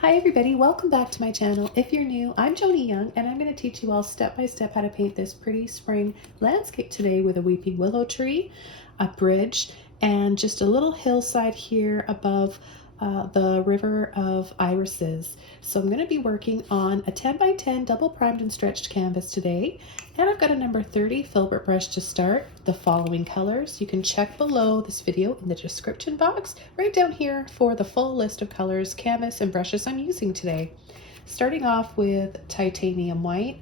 Hi everybody, welcome back to my channel. If you're new, I'm Joni Young and I'm going to teach you all step by step how to paint this pretty spring landscape today with a weeping willow tree, a bridge, and just a little hillside here above the river of irises. So I'm going to be working on a 10 by 10 double primed and stretched canvas today, and I've got a number 30 Filbert brush to start. The following colors you can check below this video in the description box right down here for the full list of colors, canvas, and brushes I'm using today. Starting off with titanium white.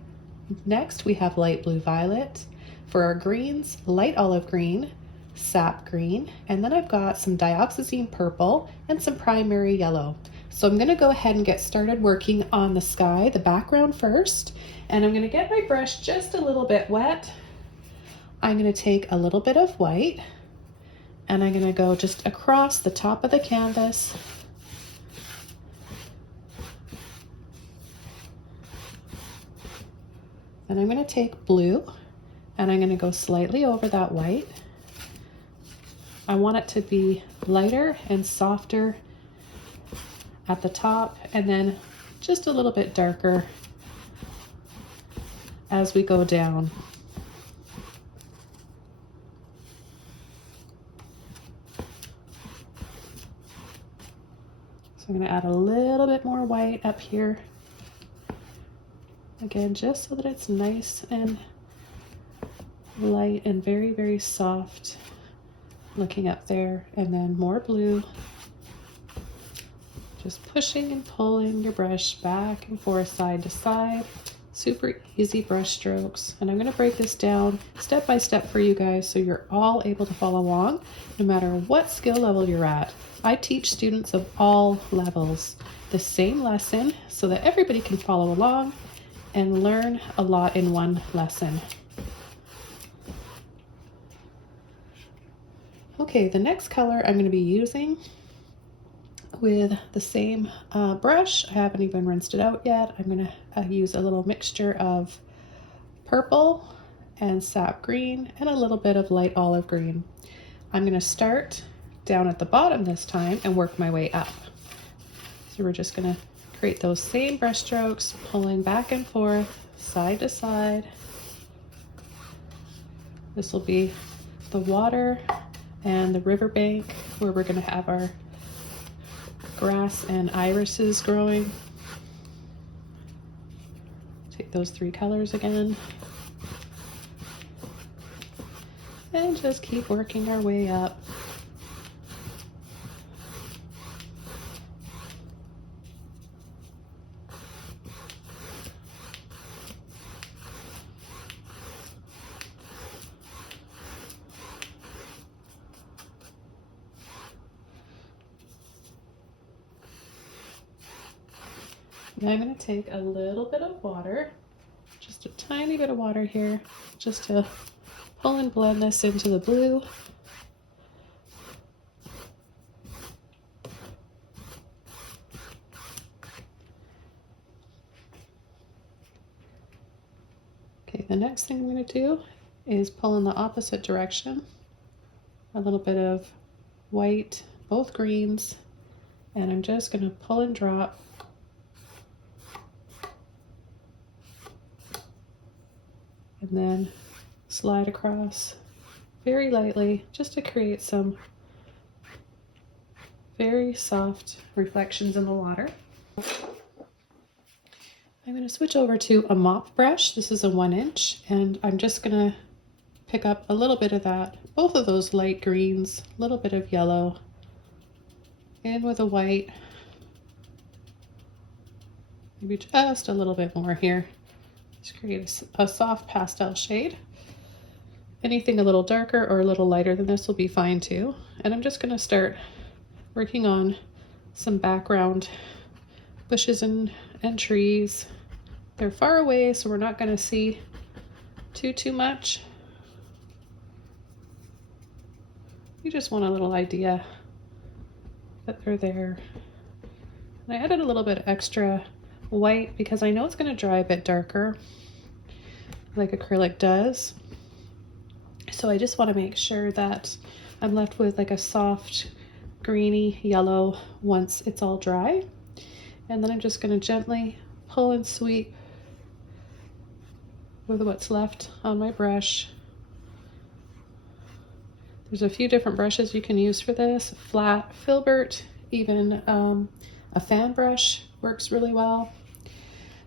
Next we have light blue violet. For our greens, light olive green, sap green, and then I've got some dioxazine purple and some primary yellow. So I'm going to go ahead and get started working on the sky, the background first, and I'm going to get my brush just a little bit wet. I'm going to take a little bit of white and I'm going to go just across the top of the canvas. And I'm going to take blue and I'm going to go slightly over that white. I want it to be lighter and softer at the top and then just a little bit darker as we go down. So I'm going to add a little bit more white up here. Again, just so that it's nice and light and very, very soft looking up there, and then more blue. Just pushing and pulling your brush back and forth, side to side. Super easy brush strokes. And I'm going to break this down step by step for you guys so you're all able to follow along no matter what skill level you're at. I teach students of all levels the same lesson so that everybody can follow along and learn a lot in one lesson. Okay, the next color I'm going to be using with the same brush, I haven't even rinsed it out yet. I'm going to use a little mixture of purple and sap green and a little bit of light olive green. I'm going to start down at the bottom this time and work my way up. So we're just going to create those same brush strokes, pulling back and forth, side to side. This will be the water and the riverbank where we're going to have our grass and irises growing. Take those three colors again and just keep working our way up. Now I'm going to take a little bit of water, just a tiny bit of water here, just to pull and blend this into the blue. Okay, the next thing I'm going to do is pull in the opposite direction. A little bit of white, both greens, and I'm just going to pull and drop. And then slide across very lightly just to create some very soft reflections in the water. I'm going to switch over to a mop brush. This is a 1-inch, and I'm just going to pick up a little bit of that, both of those light greens, a little bit of yellow, and with a white, maybe just a little bit more here. Just create a soft pastel shade. Anything a little darker or a little lighter than this will be fine too. And I'm just going to start working on some background bushes and trees. They're far away, so we're not going to see too much. You just want a little idea that they're there. And I added a little bit extra white because I know it's going to dry a bit darker like acrylic does. So I just want to make sure that I'm left with like a soft greeny yellow once it's all dry. And then I'm just going to gently pull and sweep with what's left on my brush. There's a few different brushes you can use for this. Flat, Filbert, even a fan brush works really well.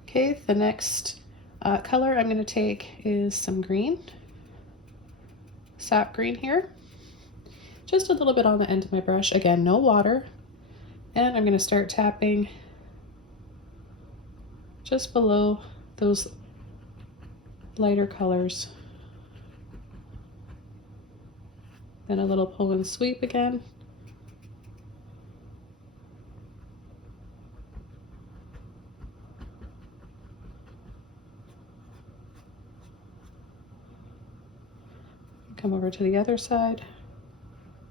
Okay, the next color I'm going to take is some green, sap green here. Just a little bit on the end of my brush. Again, no water. And I'm going to start tapping just below those lighter colors. Then a little pull and sweep again. Come over to the other side.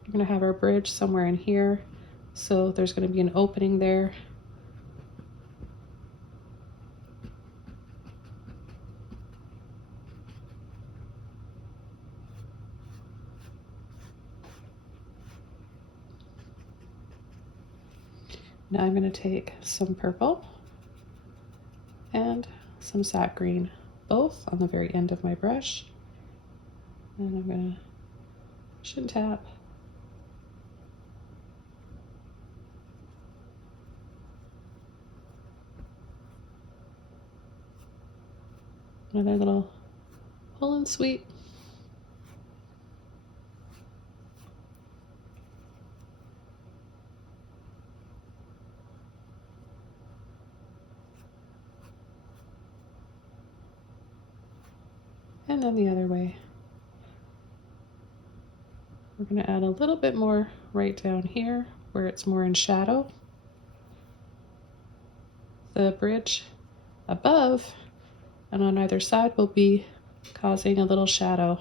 We're going to have our bridge somewhere in here, so there's going to be an opening there. Now I'm going to take some purple and some sap green, both on the very end of my brush. And I'm going to push and tap. Another little pull and sweep. And then the other way. We're going to add a little bit more right down here where it's more in shadow. The bridge above and on either side will be causing a little shadow.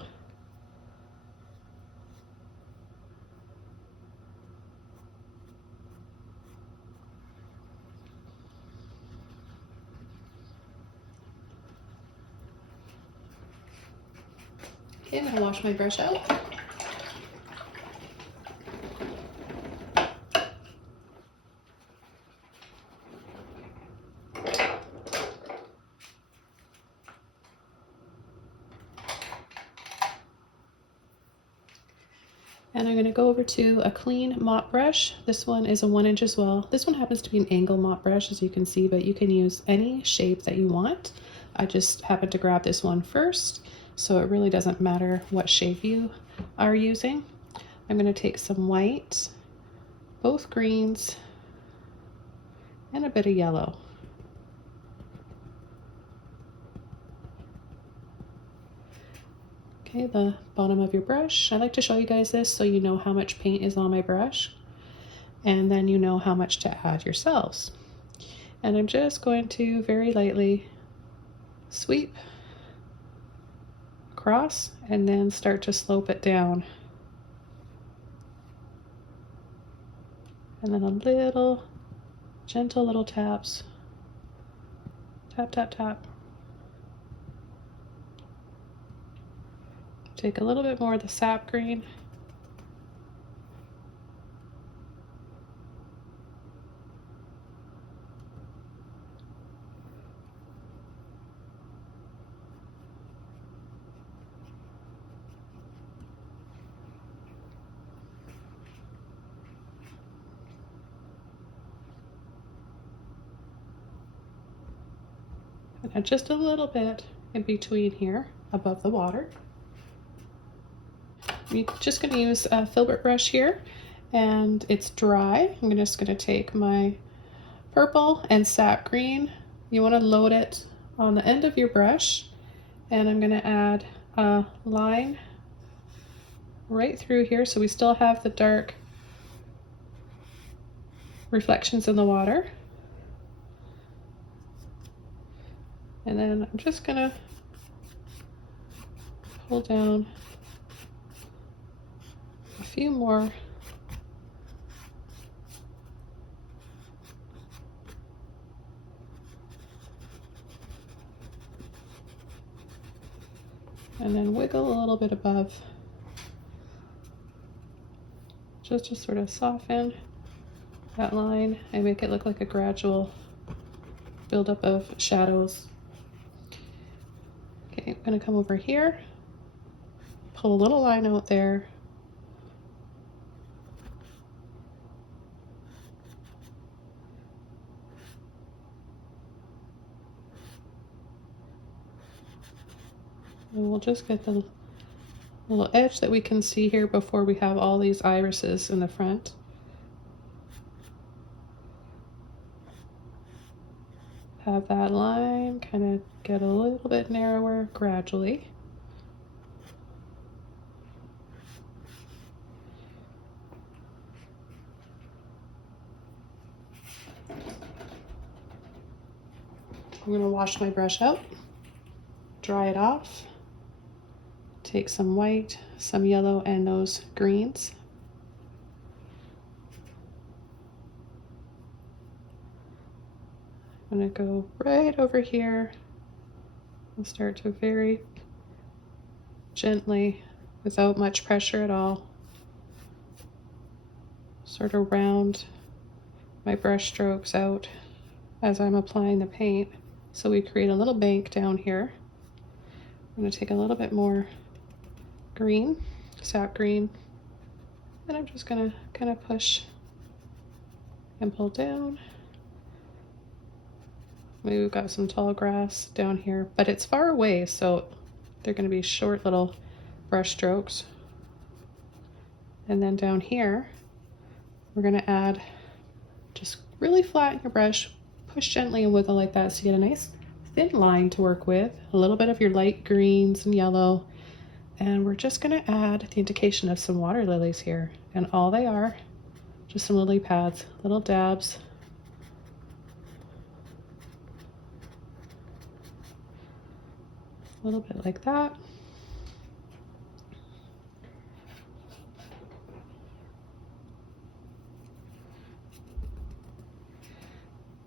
Okay, I'm going to wash my brush out. And I'm going to go over to a clean mop brush. This one is a 1 inch as well. This one happens to be an angle mop brush, as you can see, but you can use any shape that you want. I just happened to grab this one first, so it really doesn't matter what shape you are using. I'm going to take some white, both greens, and a bit of yellow. Okay, the bottom of your brush. I like to show you guys this so you know how much paint is on my brush, and then you know how much to add yourselves. And I'm just going to very lightly sweep across and then start to slope it down. And then a little, gentle little taps. Tap, tap, tap. Take a little bit more of the sap green. And add just a little bit in between here, above the water. I'm just going to use a Filbert brush here, and it's dry. I'm just going to take my purple and sap green. You want to load it on the end of your brush, and I'm going to add a line right through here so we still have the dark reflections in the water. And then I'm just going to pull down a few more. And then wiggle a little bit above, just to sort of soften that line and make it look like a gradual buildup of shadows. Okay, I'm gonna come over here, pull a little line out there. And we'll just get the little edge that we can see here before we have all these irises in the front. Have that line kind of get a little bit narrower gradually. I'm going to wash my brush out, dry it off, take some white, some yellow, and those greens. I'm going to go right over here and start to very gently, without much pressure at all, sort of round my brush strokes out as I'm applying the paint. So we create a little bank down here. I'm going to take a little bit more green, sap green, and I'm just going to kind of push and pull down. Maybe we've got some tall grass down here, but it's far away, so they're going to be short little brush strokes. And then down here, we're going to add, just really flatten your brush, push gently and wiggle like that so you get a nice thin line to work with, a little bit of your light greens and yellow. And we're just going to add the indication of some water lilies here. And all they are, just some lily pads, little dabs. A little bit like that.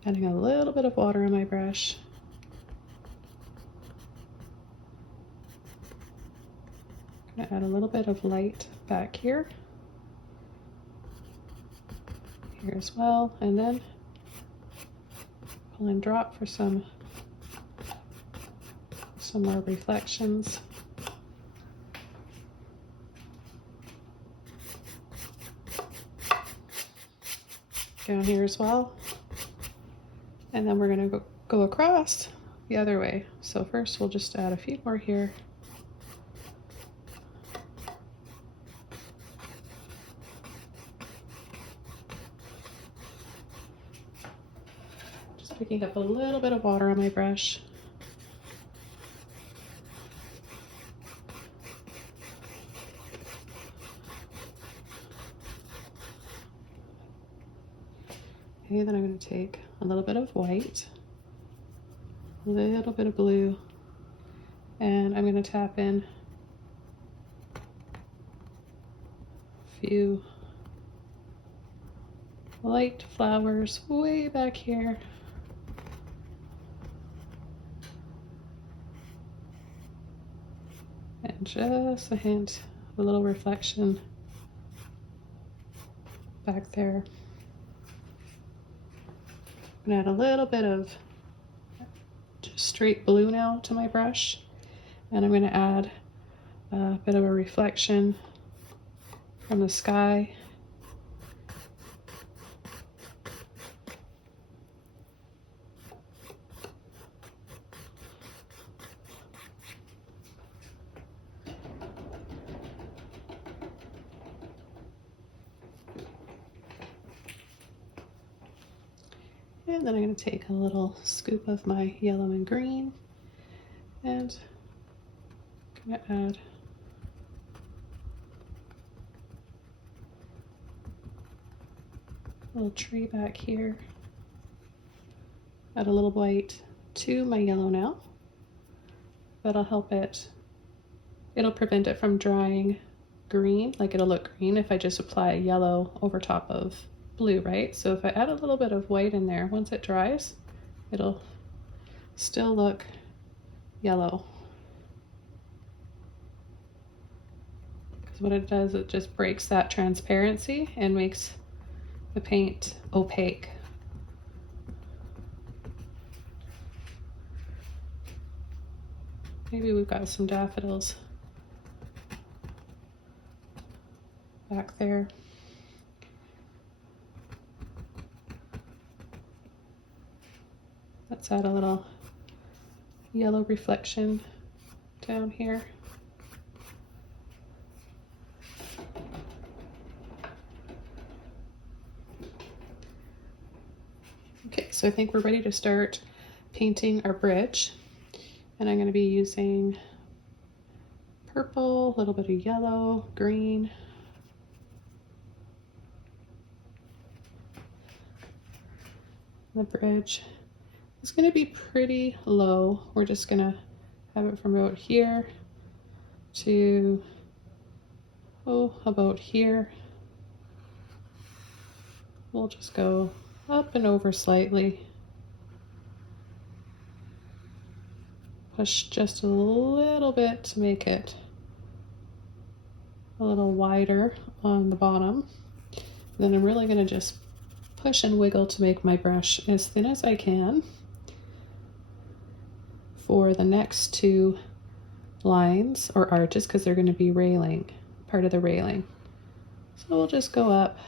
Adding a little bit of water on my brush. I'm going to add a little bit of light back here. Here as well, and then pull and drop for some more reflections. Down here as well. And then we're going to go across the other way. So first we'll just add a few more here. Just picking up a little bit of water on my brush. Okay, then I'm going to take a little bit of white, a little bit of blue, and I'm going to tap in a few light flowers way back here. And just a hint, a little reflection back there. I'm going to add a little bit of just straight blue now to my brush, and I'm going to add a bit of a reflection from the sky. And then I'm going to take a little scoop of my yellow and green, and I'm going to add a little tree back here. Add a little white to my yellow now. That'll help it. It'll prevent it from drying green, like it'll look green if I just apply yellow over top of blue, right? So if I add a little bit of white in there, once it dries, it'll still look yellow. Because what it does, it just breaks that transparency and makes the paint opaque. Maybe we've got some daffodils back there. Let's add a little yellow reflection down here. Okay, so I think we're ready to start painting our bridge. And I'm going to be using purple, a little bit of yellow, green. The bridge is going to be pretty low. We're just going to have it from about here to, about here. We'll just go up and over slightly. Push just a little bit to make it a little wider on the bottom. Then I'm really going to just push and wiggle to make my brush as thin as I can for the next two lines or arches, because they're going to be railing, part of the railing. So we'll just go up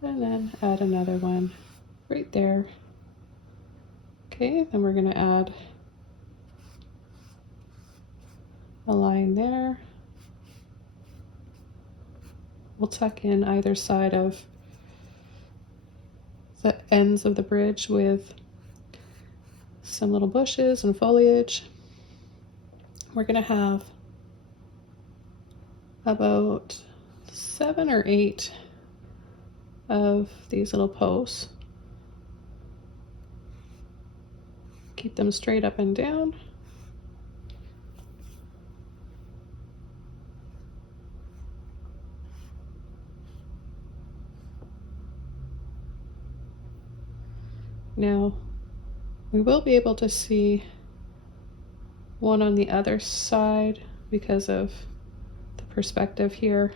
and then add another one right there. Okay, then we're going to add a line there. We'll tuck in either side of the ends of the bridge with some little bushes and foliage. We're going to have about 7 or 8 of these little posts. Keep them straight up and down. Now, we will be able to see one on the other side because of the perspective here.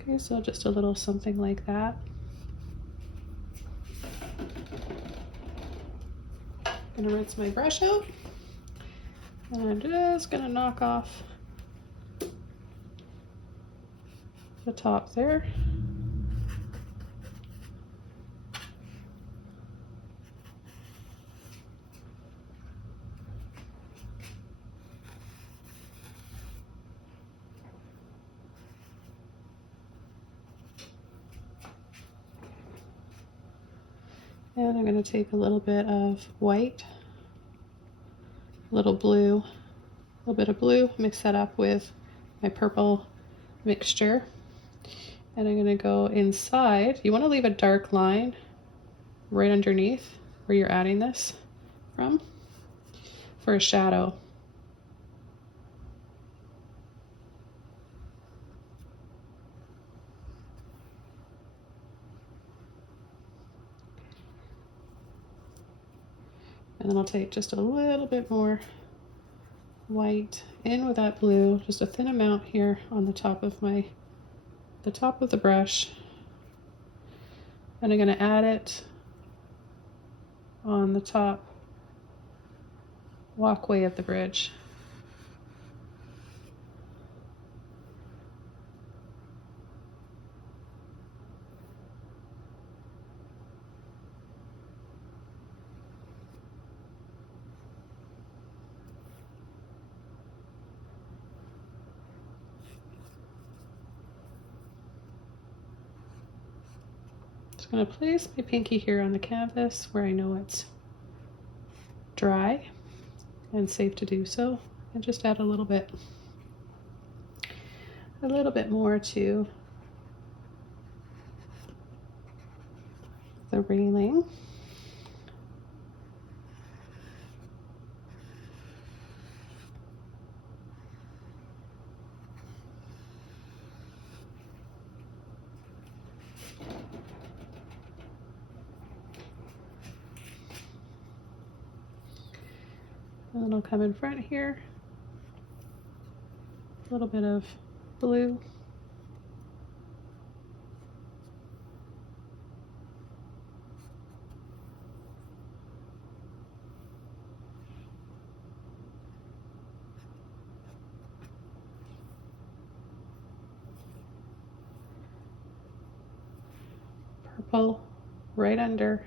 Okay, so just a little something like that. I'm gonna rinse my brush out, and I'm just gonna knock off the top there. And I'm going to take a little bit of white, a little blue, a little bit of blue, mix that up with my purple mixture. And I'm going to go inside. You want to leave a dark line right underneath where you're adding this from for a shadow. And then I'll take just a little bit more white in with that blue, just a thin amount here on the top of the brush. And I'm going to add it on the top walkway of the bridge. Just going to place my pinky here on the canvas where I know it's dry and safe to do so, and just add a little bit more to the railing. And then I'll come in front here, a little bit of blue, pull right under.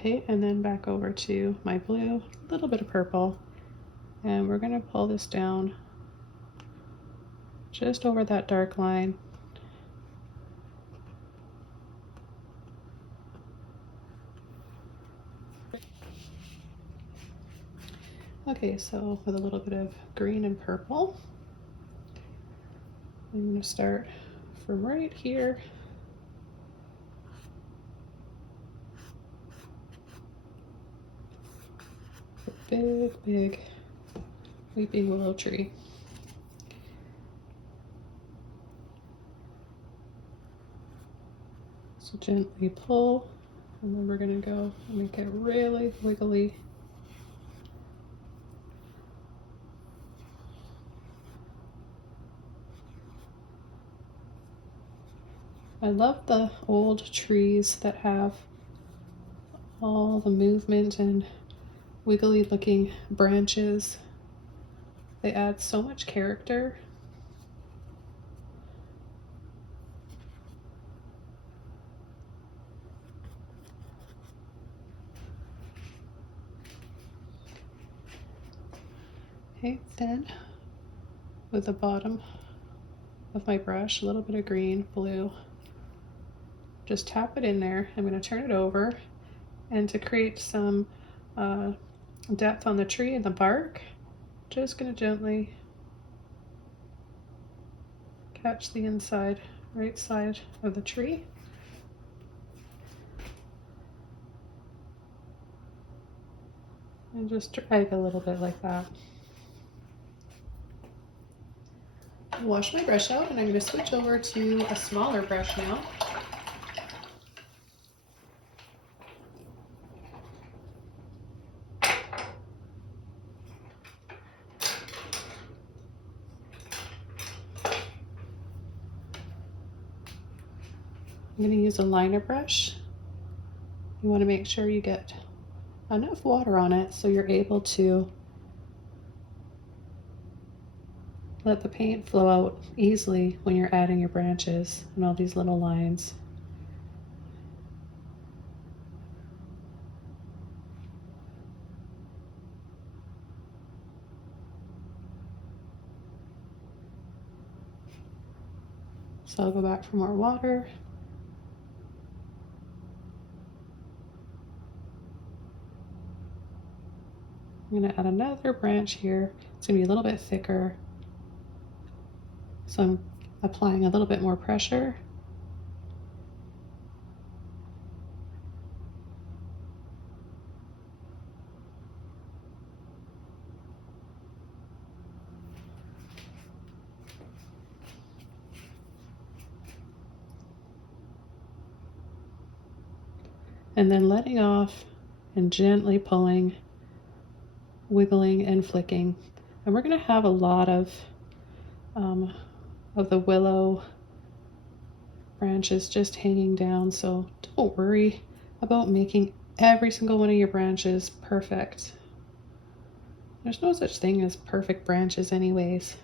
Okay, and then back over to my blue, a little bit of purple, and we're going to pull this down just over that dark line. Okay, so with a little bit of green and purple, I'm going to start from right here. Big, big weeping willow tree. So gently pull, and then we're going to go and make it really wiggly. I love the old trees that have all the movement and wiggly looking branches. They add so much character. Okay, then with the bottom of my brush, a little bit of green, blue, just tap it in there. I'm going to turn it over, and to create some depth on the tree and the bark, just going to gently catch the inside, right side of the tree. And just drag a little bit like that. Wash my brush out, and I'm going to switch over to a smaller brush now. I'm going to use a liner brush. You want to make sure you get enough water on it so you're able to let the paint flow out easily when you're adding your branches and all these little lines. So I'll go back for more water. I'm going to add another branch here. It's going to be a little bit thicker. So I'm applying a little bit more pressure. And then letting off and gently pulling, wiggling and flicking. And we're going to have a lot of the willow branches just hanging down, so don't worry about making every single one of your branches perfect. There's no such thing as perfect branches anyways.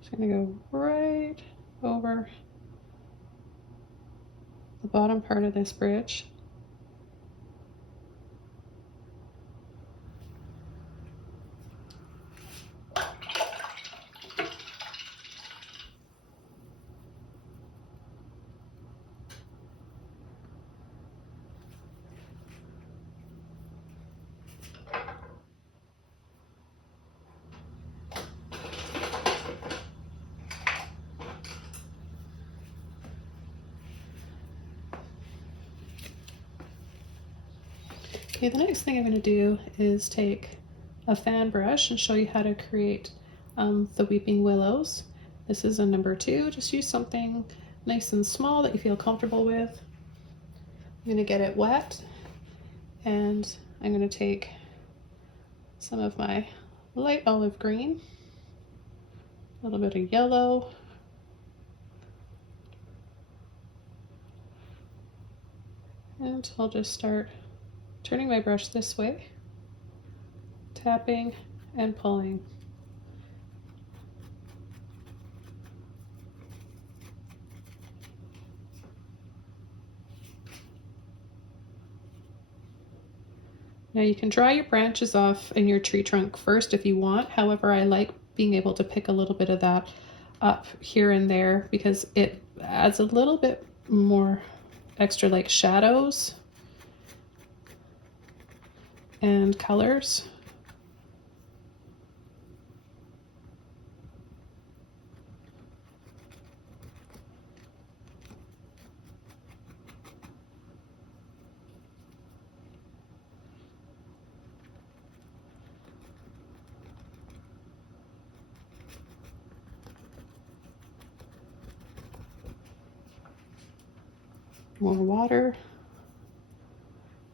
Just going to go right over the bottom part of this bridge. Okay, the next thing I'm going to do is take a fan brush and show you how to create the weeping willows. This is a number 2. Just use something nice and small that you feel comfortable with. I'm going to get it wet, and I'm going to take some of my light olive green, a little bit of yellow, and I'll just start turning my brush this way, tapping and pulling. Now you can dry your branches off in your tree trunk first if you want. However, I like being able to pick a little bit of that up here and there because it adds a little bit more extra like shadows and colors. More water,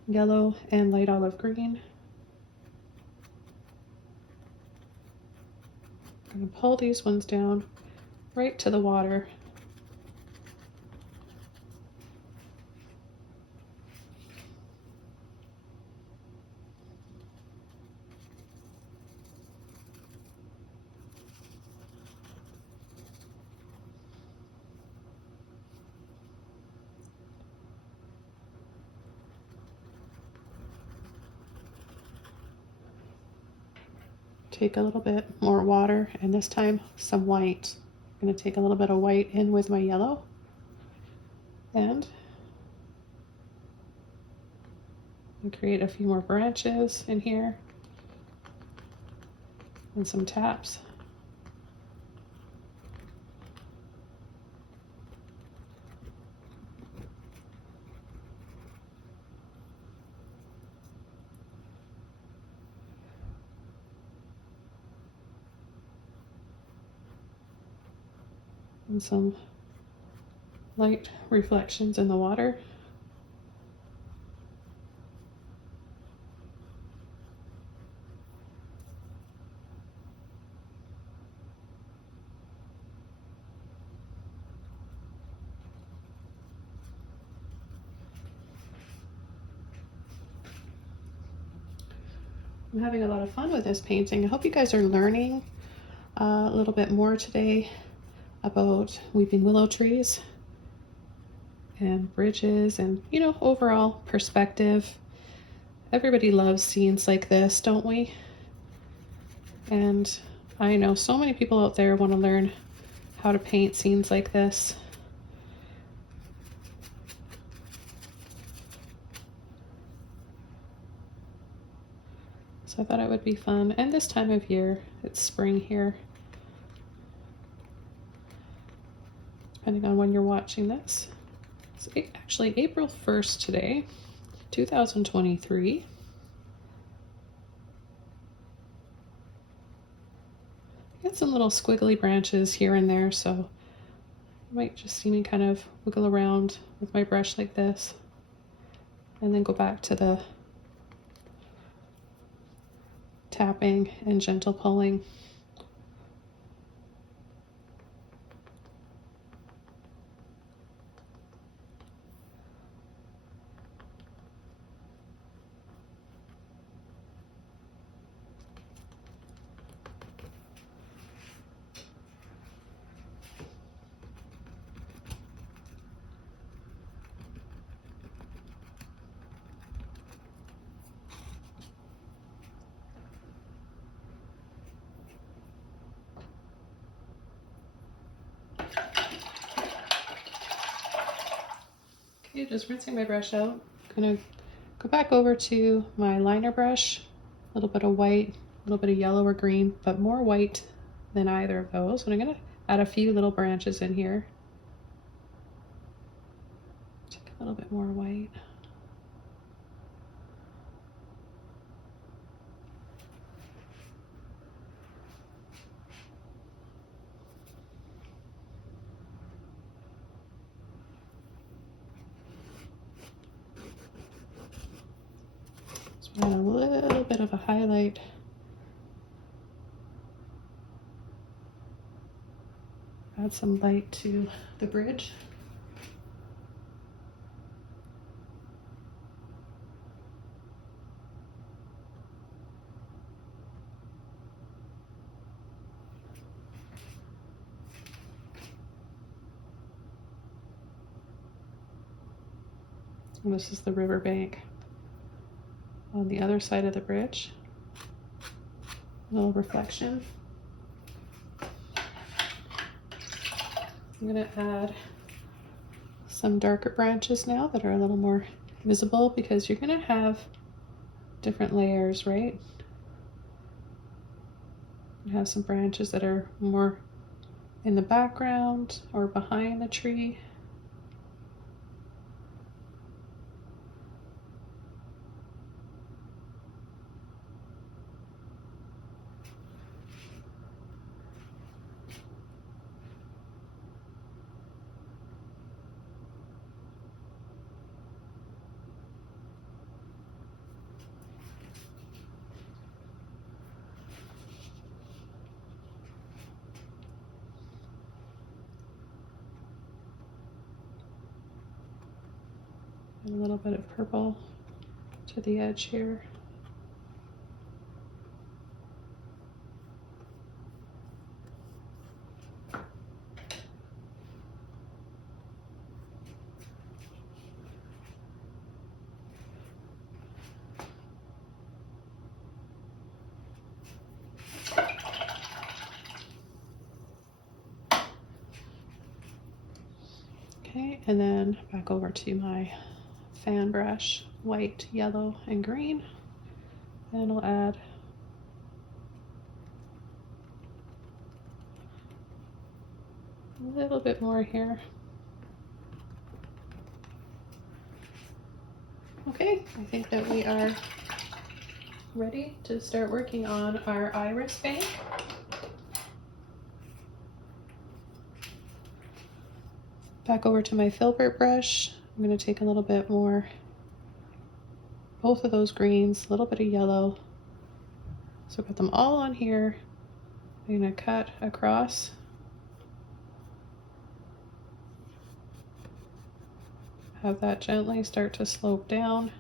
yellow and light olive green. I'm going to pull these ones down right to the water. Take a little bit more water, and this time some white. I'm going to take a little bit of white in with my yellow, and create a few more branches in here and some taps. And some light reflections in the water. I'm having a lot of fun with this painting. I hope you guys are learning a little bit more today about weeping willow trees and bridges and, you know, overall perspective. Everybody loves scenes like this, don't we? And I know so many people out there want to learn how to paint scenes like this. So I thought it would be fun. And this time of year, it's spring here. Depending on when you're watching this. It's actually April 1st today, 2023. Got some little squiggly branches here and there, so you might just see me kind of wiggle around with my brush like this, and then go back to the tapping and gentle pulling. Okay, just rinsing my brush out. I'm gonna go back over to my liner brush, a little bit of white, a little bit of yellow or green, but more white than either of those. And I'm gonna add a few little branches in here. Take a little bit more white. And a little bit of a highlight. Add some light to the bridge. And this is the riverbank on the other side of the bridge. A little reflection. I'm going to add some darker branches now that are a little more visible, because you're going to have different layers, right? You have some branches that are more in the background or behind the tree. And a little bit of purple to the edge here. Okay, and then back over to my fan brush, white, yellow, and green. And I'll add a little bit more here. Okay, I think that we are ready to start working on our iris bank. Back over to my Filbert brush. I'm going to take a little bit more, both of those greens, a little bit of yellow. So I've got them all on here. I'm going to cut across. Have that gently start to slope down.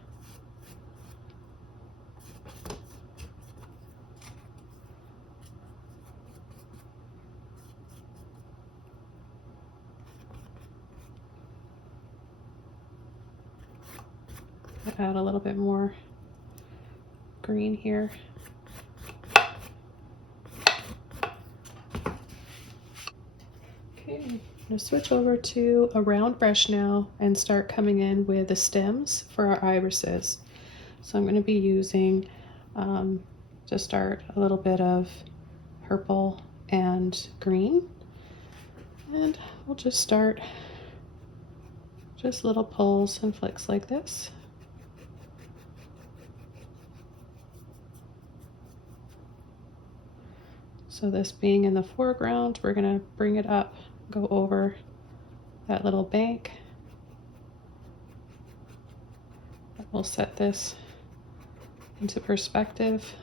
Add a little bit more green here. Okay, I'm going to switch over to a round brush now and start coming in with the stems for our irises. So I'm going to be using, to start, a little bit of purple and green. And we'll just start just little pulls and flicks like this. So this being in the foreground, we're going to bring it up, go over that little bank. We'll set this into perspective.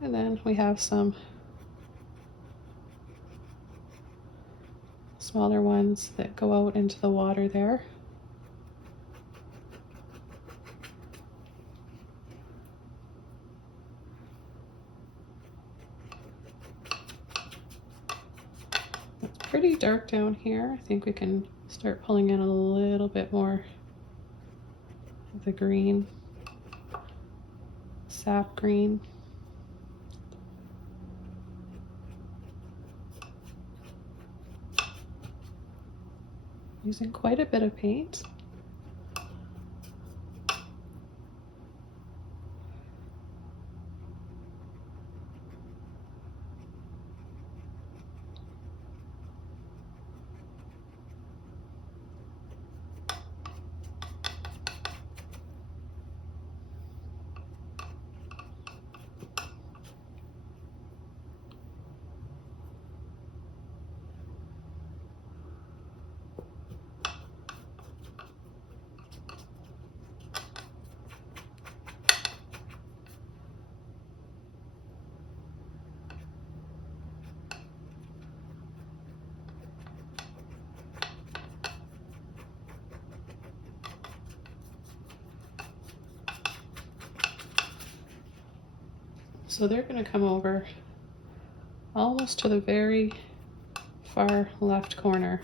And then we have some smaller ones that go out into the water there. It's pretty dark down here. I think we can start pulling in a little bit more of the green, sap green. Using quite a bit of paint. So they're going to come over almost to the very far left corner.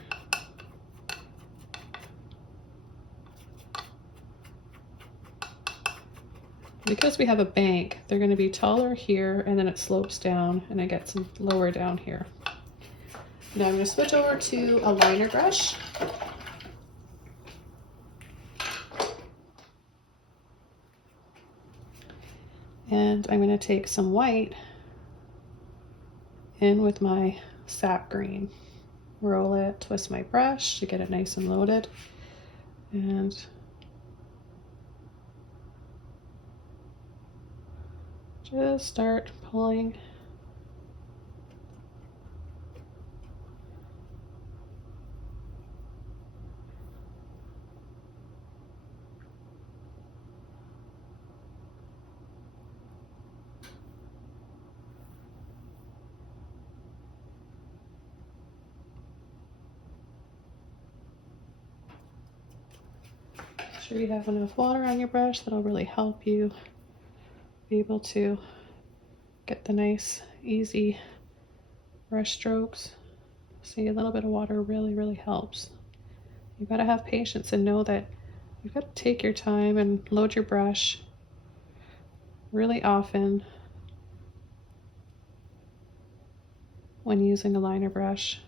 Because we have a bank, they're going to be taller here, and then it slopes down and it gets lower down here. Now I'm going to switch over to a liner brush. And I'm going to take some white in with my sap green. Roll it, twist my brush to get it nice and loaded. And just start pulling. Make sure you have enough water on your brush. That'll really help you be able to get the nice, easy brush strokes. See, a little bit of water really helps. You've got to have patience and know that you've got to take your time and load your brush really often when using a liner brush.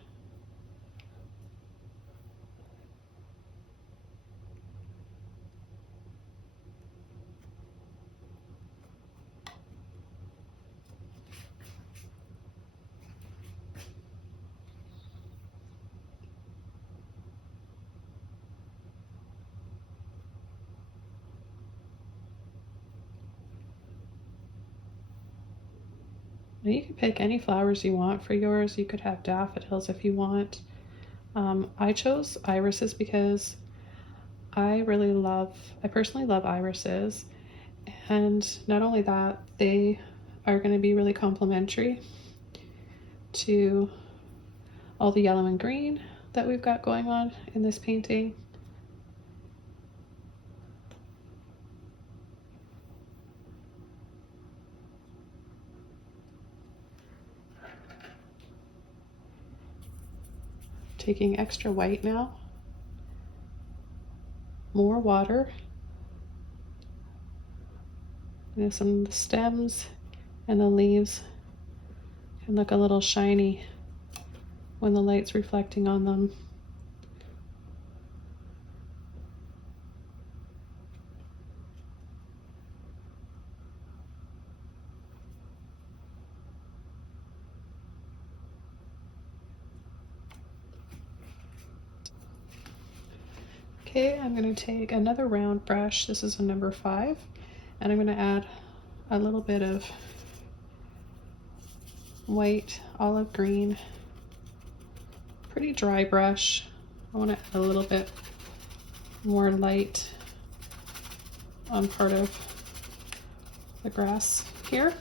Now you can pick any flowers you want for yours. You could have daffodils if you want. I chose irises because I personally love irises. And not only that, they are going to be really complementary to all the yellow and green that we've got going on in this painting. Taking extra white now, more water, and some of the stems and the leaves can look a little shiny when the light's reflecting on them. Okay, I'm going to take another round brush. This is a number 5, and I'm going to add a little bit of white, olive green, pretty dry brush. I want to add a little bit more light on part of the grass here.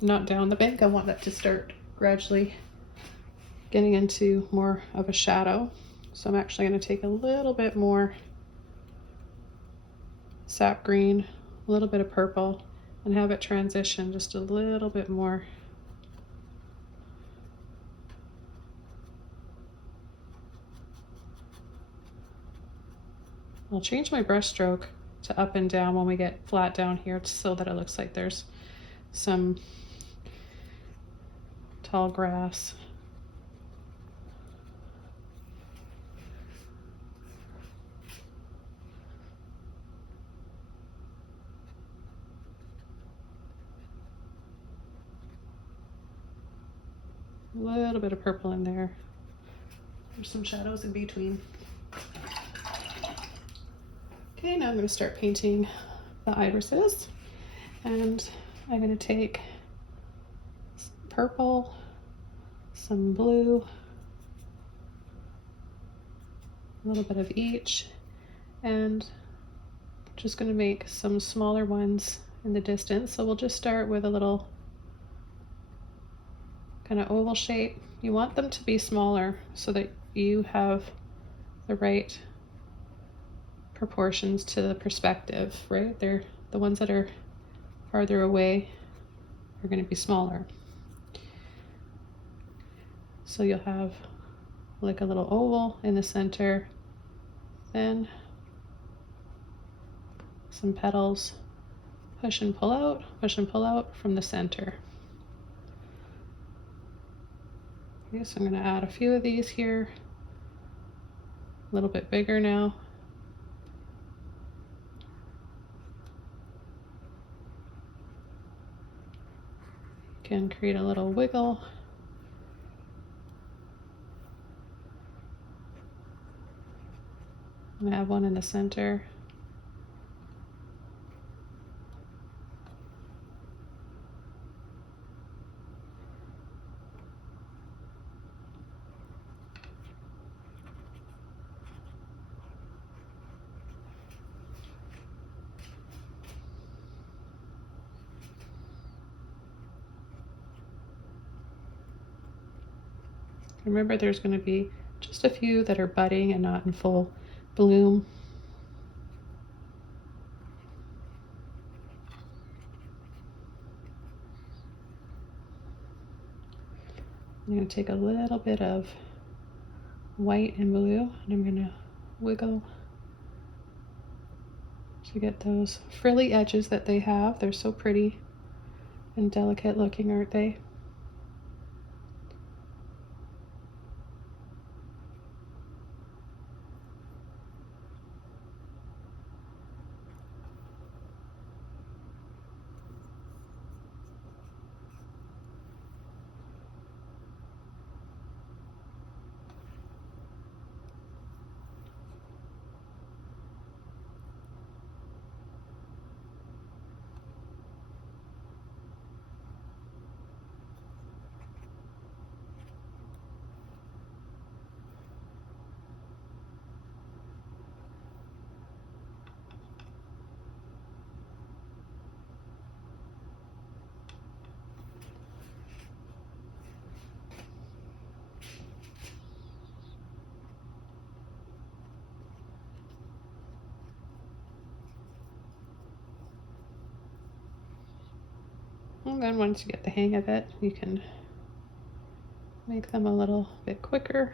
Not down the bank. I want that to start gradually getting into more of a shadow. So I'm actually going to take a little bit more sap green, a little bit of purple, and have it transition just a little bit more. I'll change my brush stroke to up and down when we get flat down here so that it looks like there's some tall grass. A little bit of purple in there. There's some shadows in between. Okay, now I'm going to start painting the irises, and I'm going to take some purple, some blue, a little bit of each, and just going to make some smaller ones in the distance. So we'll just start with a little kind of oval shape. You want them to be smaller so that you have the right proportions to the perspective, right? They're the ones that are farther away are going to be smaller. So you'll have like a little oval in the center, then some petals, push and pull out from the center. Okay, so I'm going to add a few of these here, a little bit bigger now. Can create a little wiggle. I have one in the center. Remember, there's going to be just a few that are budding and not in full bloom. I'm going to take a little bit of white and blue, and I'm going to wiggle to get those frilly edges that they have. They're so pretty and delicate looking, aren't they? And then once you get the hang of it, you can make them a little bit quicker.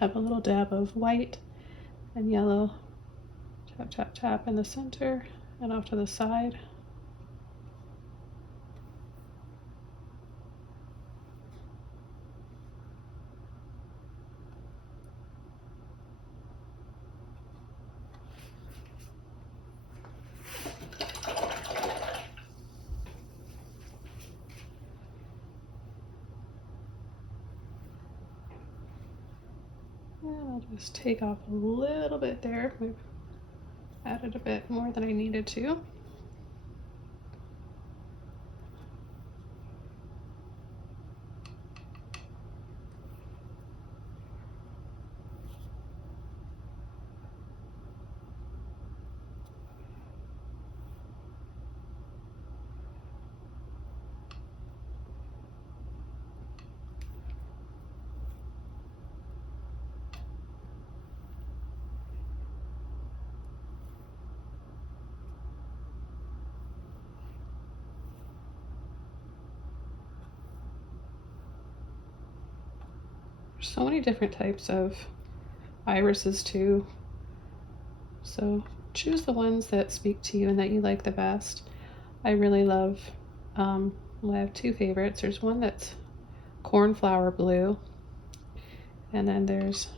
Have a little dab of white and yellow. Tap, tap, tap in the center and off to the side. And I'll just take off a little bit there. We've added a bit more than I needed to. There's so many different types of irises too. So choose the ones that speak to you and that you like the best. I really love, well, I have two favorites. There's one that's cornflower blue, and then there's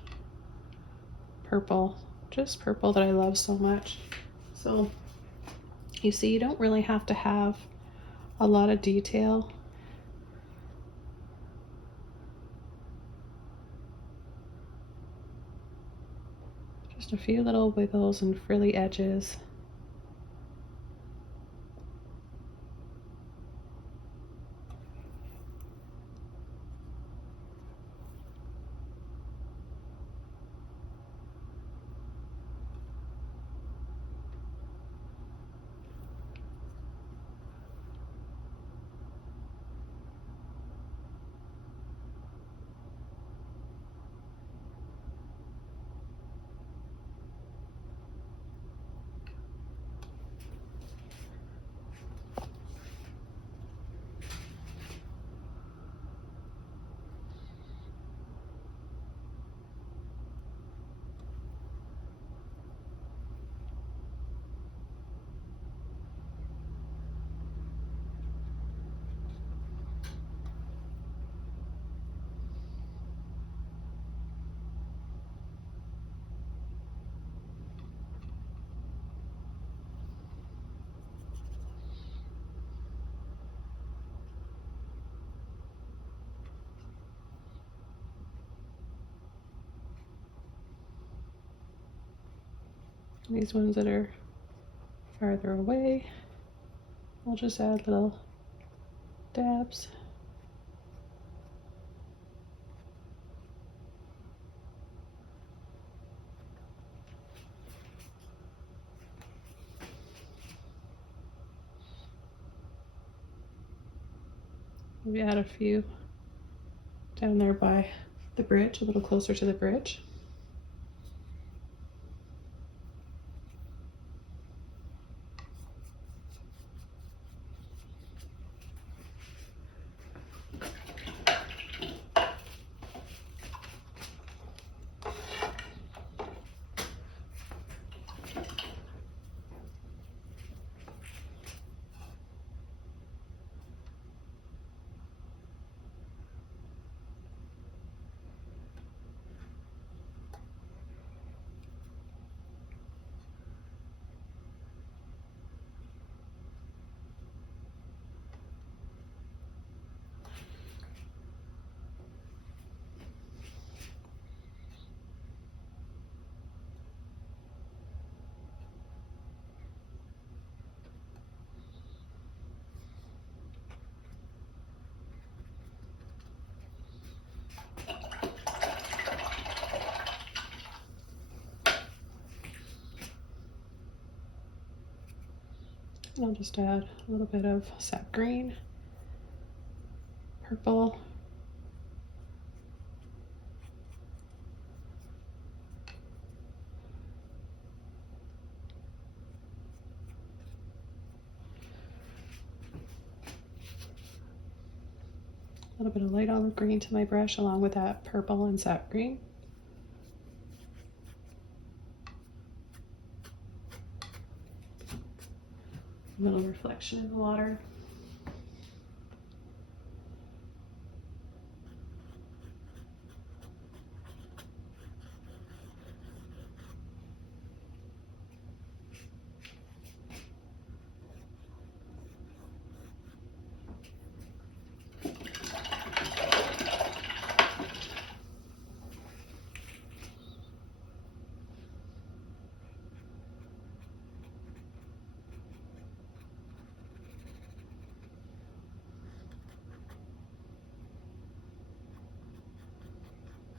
purple, just purple, that I love so much. So you see, you don't really have to have a lot of detail. Just a few little wiggles and frilly edges. These ones that are farther away, I'll just add little dabs. Maybe add a few down there by the bridge, a little closer to the bridge. I'll just add a little bit of sap green, purple, a little bit of light olive green to my brush along with that purple and sap green. A little reflection in the water.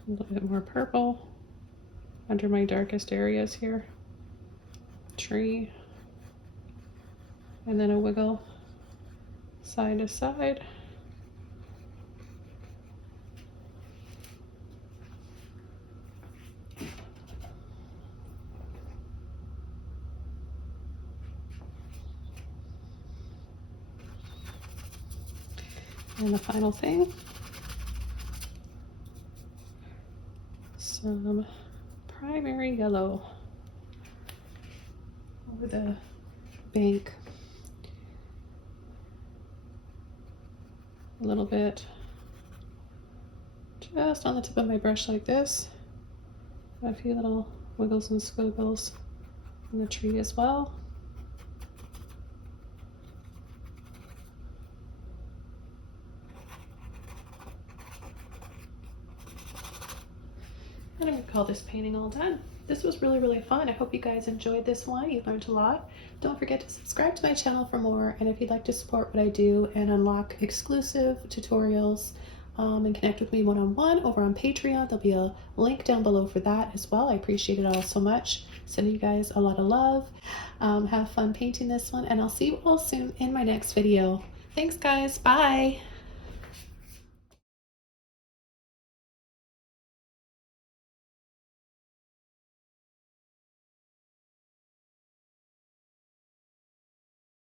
A little bit more purple under my darkest areas here. Tree. And then a wiggle side to side. And the final thing, some primary yellow over the bank. A little bit just on the tip of my brush like this. A few little wiggles and squiggles in the tree as well. And I'm going to call this painting all done. This was really fun. I hope you guys enjoyed this one. You learned a lot. Don't forget to subscribe to my channel for more. And if you'd like to support what I do and unlock exclusive tutorials and connect with me one-on-one over on Patreon, there'll be a link down below for that as well. I appreciate it all so much. Sending you guys a lot of love. Have fun painting this one, and I'll see you all soon in my next video. Thanks guys. Bye.